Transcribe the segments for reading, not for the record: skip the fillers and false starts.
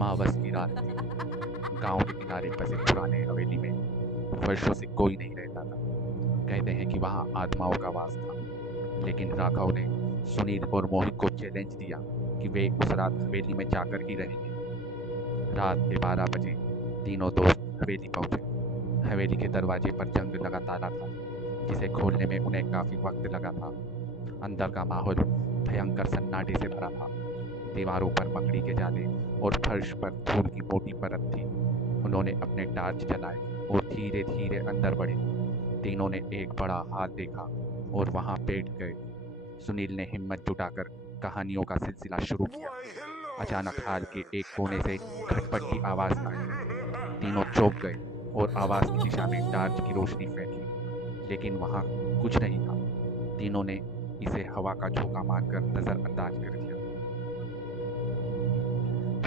अमावस की रात थी। गांव के किनारे बसे पुराने हवेली में वर्षों से कोई नहीं रहता था। कहते हैं कि वहां आत्माओं का वास था। लेकिन राघव ने सुनील और मोहित को चैलेंज दिया कि वे उस रात हवेली में जाकर ही रहेंगे। रात के 12 बजे तीनों दोस्त हवेली पहुंचे। हवेली के दरवाजे पर जंग लगा ताला था, जिसे खोलने में उन्हें काफी वक्त लगा था। अंदर का माहौल भयंकर सन्नाटे से भरा था। दीवारों पर मकड़ी के जाले और फर्श पर धूल की मोटी परत थी। उन्होंने अपने टार्च जलाए और धीरे धीरे अंदर बढ़े। तीनों ने एक बड़ा हाथ देखा और वहां बैठ गए। सुनील ने हिम्मत जुटाकर कहानियों का सिलसिला शुरू किया। अचानक हाल के एक कोने से खटपट की आवाज आई। तीनों चौंक गए और आवाज की दिशा में टार्च की रोशनी फेंकी, लेकिन वहां कुछ नहीं था। तीनों ने इसे हवा का झोंका मानकर नजरअंदाज कर दिया।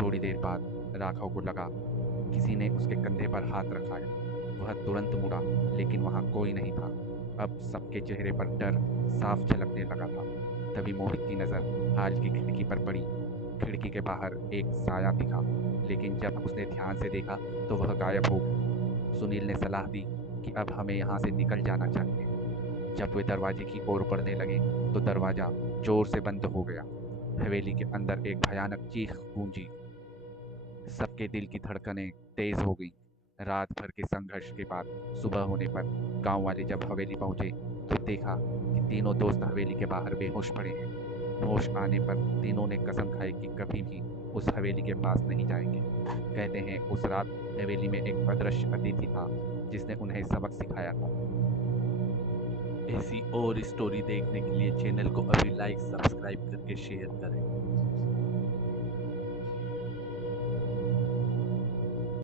थोड़ी देर बाद राघव को लगा किसी ने उसके कंधे पर हाथ रखा है। वह तुरंत मुड़ा, लेकिन वहां कोई नहीं था। अब सबके चेहरे पर डर साफ झलकने लगा था। तभी मोहित की नजर हाल की खिड़की पर पड़ी। खिड़की के बाहर एक साया दिखा, लेकिन जब उसने ध्यान से देखा तो वह गायब हो गया। सुनील ने सलाह दी कि अब हमें यहाँ से निकल जाना चाहिए। जब वे दरवाजे की ओर बढ़ने लगे तो दरवाजा जोर से बंद हो गया। हवेली के अंदर एक भयानक चीख गूंजी। सबके दिल की धड़कनें तेज हो गईं। रात भर के संघर्ष के बाद सुबह होने पर गांव वाले जब हवेली पहुंचे तो देखा कि तीनों दोस्त हवेली के बाहर बेहोश पड़े हैं। होश आने पर तीनों ने कसम खाई कि कभी भी उस हवेली के पास नहीं जाएंगे। कहते हैं उस रात हवेली में एक अदृश्य अतिथि था, जिसने उन्हें सबक सिखाया था। ऐसी और स्टोरी देखने के लिए चैनल को अभी लाइक सब्सक्राइब करके शेयर करें।